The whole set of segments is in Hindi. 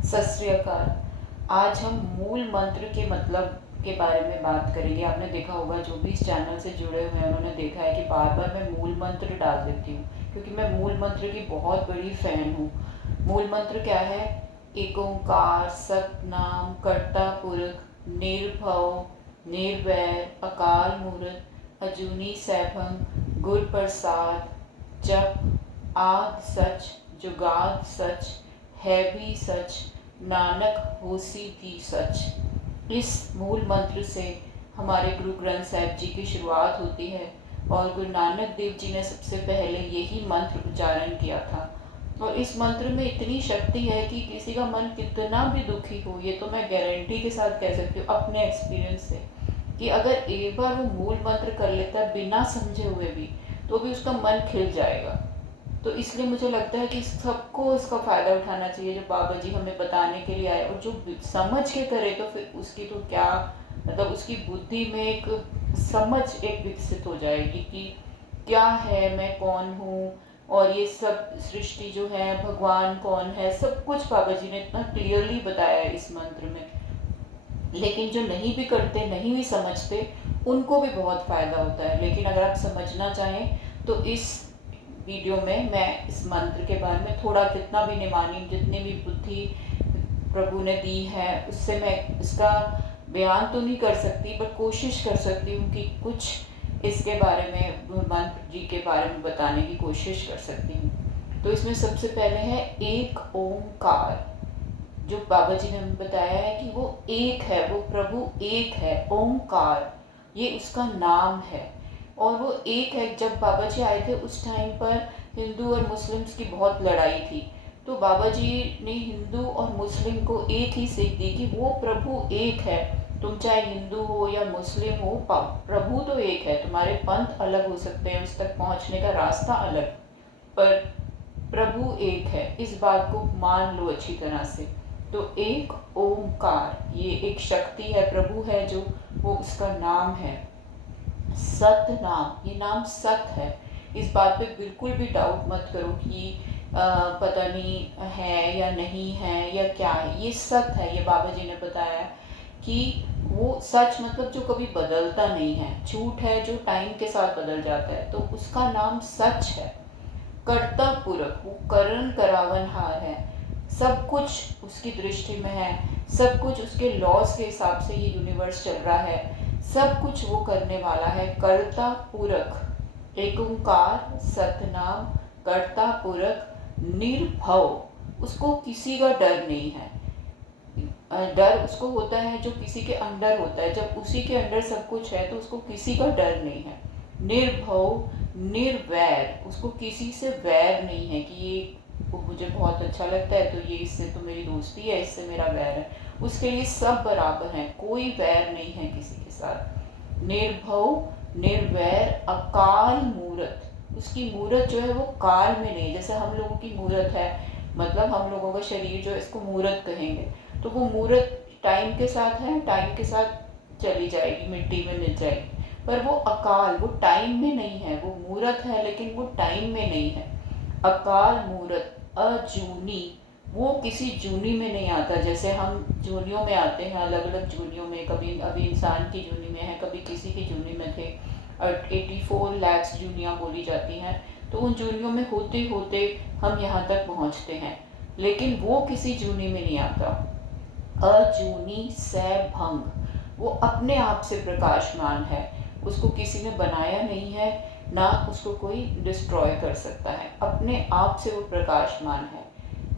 सत श्री अकाल। आज हम मूल मंत्र के मतलब के बारे में बात करेंगे। आपने देखा होगा, जो भी इस चैनल से जुड़े हुए हैं उन्होंने देखा है कि बार बार मैं मूल मंत्र डाल देती हूँ, क्योंकि मैं मूल मंत्र की बहुत बड़ी फ़ैन हूँ। मूल मंत्र क्या है? एक ओंकार सतनाम कर्ता पुरख निर्भव निर्वैर अकाल मूर्त अजूनी सैभं गुर प्रसाद जप आद सच जुगाद सच है भी सच नानक होसी भी सच। इस मूल मंत्र से हमारे गुरु ग्रंथ साहिब जी की शुरुआत होती है और गुरु नानक देव जी ने सबसे पहले यही मंत्र उच्चारण किया था। और इस मंत्र में इतनी शक्ति है कि किसी का मन कितना भी दुखी हो, ये तो मैं गारंटी के साथ कह सकती हूँ अपने एक्सपीरियंस से, कि अगर एक बार वो मूल मंत्र कर लेता है बिना समझे हुए भी, तो भी उसका मन खिल जाएगा। तो इसलिए मुझे लगता है कि सबको इसका फ़ायदा उठाना चाहिए, जो बाबा जी हमें बताने के लिए आए। और जो समझ के करे तो फिर उसकी तो क्या मतलब, उसकी बुद्धि में एक समझ एक विकसित हो जाएगी कि क्या है, मैं कौन हूँ, और ये सब सृष्टि जो है, भगवान कौन है, सब कुछ बाबा जी ने इतना क्लियरली बताया है इस मंत्र में। लेकिन जो नहीं भी करते, नहीं भी समझते, उनको भी बहुत फ़ायदा होता है। लेकिन अगर आप समझना चाहें तो इस वीडियो में मैं इस मंत्र के बारे में थोड़ा, जितना भी निमानी, जितनी भी बुद्धि प्रभु ने दी है, उससे मैं इसका बयान तो नहीं कर सकती, पर कोशिश कर सकती हूँ कि कुछ इसके बारे में, मंत्र जी के बारे में बताने की कोशिश कर सकती हूँ। तो इसमें सबसे पहले है एक ओंकार। जो बाबा जी ने हमें बताया है कि वो एक है, वो प्रभु एक है। ओंकार ये उसका नाम है, और वो एक है। जब बाबा जी आए थे उस टाइम पर हिंदू और मुस्लिम्स की बहुत लड़ाई थी, तो बाबा जी ने हिंदू और मुस्लिम को एक ही सीख दी कि वो प्रभु एक है। तुम चाहे हिंदू हो या मुस्लिम हो, प्रभु तो एक है। तुम्हारे पंथ अलग हो सकते हैं, उस तक पहुंचने का रास्ता अलग, पर प्रभु एक है। इस बात को मान लो अच्छी तरह से। तो एक ओंकार ये एक शक्ति है, प्रभु है जो, वो उसका नाम है। सत नाम, ये नाम सत है। इस बात पे बिल्कुल भी डाउट मत करो कि पता नहीं है या नहीं है या क्या है। ये सत है। ये बाबा जी ने बताया कि वो सच मतलब जो कभी बदलता नहीं है। झूठ है जो टाइम के साथ बदल जाता है, तो उसका नाम सच है। कर्ता पुरख, वो करण करावनहार है। सब कुछ उसकी दृष्टि में है, सब कुछ उसके लॉज के हिसाब से ये यूनिवर्स चल रहा है। सब कुछ वो करने वाला है। कर्ता पुरख, एक ओंकार सतनाम कर्ता पुरख निर्भव, उसको किसी का डर नहीं है। डर उसको होता है जो किसी के अंडर होता है। जब उसी के अंडर सब कुछ है तो उसको किसी का डर नहीं है। निर्भव निर्वैर, उसको किसी से वैर नहीं है कि ये वो मुझे बहुत अच्छा लगता है तो ये इससे तो मेरी दोस्ती है, इससे मेरा वैर है। उसके लिए सब बराबर हैं, कोई वैर नहीं है किसी के साथ। निर्भव निर्वैर अकाल मूरत, उसकी मूरत जो है वो काल में नहीं। जैसे हम लोगों की मूरत है, मतलब हम लोगों का शरीर जो है इसको मूरत कहेंगे, तो वो मूरत टाइम के साथ है, टाइम के साथ चली जाएगी, मिट्टी में मिल जाएगी। पर वो अकाल, वो टाइम में नहीं है। वो मूरत है लेकिन वो टाइम में नहीं है। अकाल मूरत अजूनी, वो किसी जूनी में नहीं आता। जैसे हम जूनियों में आते हैं, अलग अलग जूनियों में, कभी अभी इंसान की जूनी में है, कभी किसी की जूनी में थे। 84 लैक्स जूनियाँ बोली जाती हैं, तो उन जूनियों में होते होते हम यहाँ तक पहुँचते हैं, लेकिन वो किसी जूनी में नहीं आता। अजूनी सैभंग, वो अपने आप से प्रकाशमान है। उसको किसी ने बनाया नहीं है, ना उसको कोई डिस्ट्रॉय कर सकता है। अपने आप से वो प्रकाशमान है।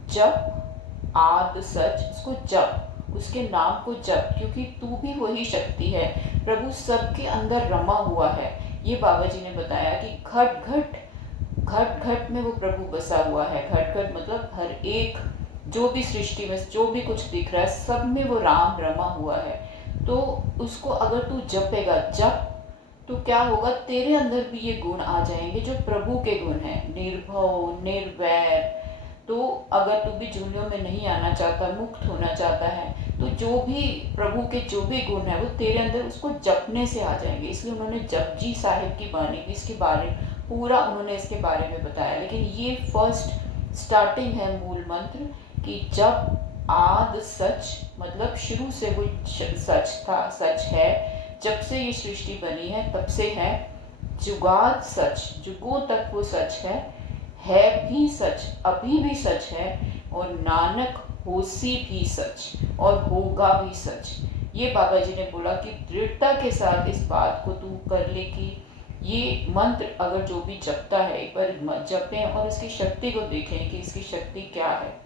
जप आद सच, उसको जप, उसके नाम को जप, क्योंकि तू भी वही शक्ति है। प्रभु सबके अंदर रमा हुआ है। ये बाबा जी ने बताया कि घट घट घट घट में वो प्रभु बसा हुआ है। घट घट मतलब हर एक, जो भी सृष्टि में जो भी कुछ दिख रहा है, सब में वो राम रमा हुआ है। तो उसको अगर तू जपेगा, जप, तो क्या होगा, तेरे अंदर भी ये गुण आ जाएंगे जो प्रभु के गुण हैं। निर्भव निर्वैर। तो अगर तू भी जूनियों में नहीं आना चाहता, मुक्त होना चाहता है, तो जो भी प्रभु के जो भी गुण है वो तेरे अंदर, उसको जपने से आ जाएंगे। इसलिए उन्होंने जपजी साहिब की बानी की, इसके बारे पूरा उन्होंने इसके बारे में बताया। लेकिन ये फर्स्ट स्टार्टिंग है मूल मंत्र कि जप आद सच मतलब शुरू से वो सच था, सच है, जब से ये सृष्टि बनी है तब से है। जुगाद सच, जुगों तक वो सच है भी सच, अभी भी सच है। और नानक होसी भी सच, और होगा भी सच। ये बाबा जी ने बोला कि दृढ़ता के साथ इस बात को तू कर ले कि ये मंत्र अगर जो भी जपता है, एक बार जपें और इसकी शक्ति को देखें कि इसकी शक्ति क्या है।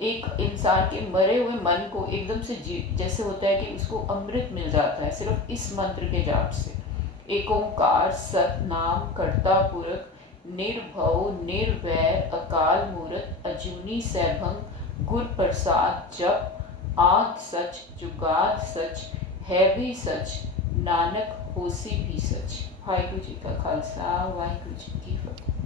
एक इंसान के मरे हुए मन को एकदम से जैसे होता है कि उसको अमृत मिल जाता है सिर्फ इस मंत्र के जाप से। एक ओंकार सतनाम कर्ता पुरख, निर्भव निर्वैर अकाल मूरत, अजूनी सैभंग गुर प्रसाद जप। आद सच जुगाद सच, है भी सच, नानक होसी भी सच। वाहिगुरु जी का खालसा, वाहिगुरु जी की फतेह।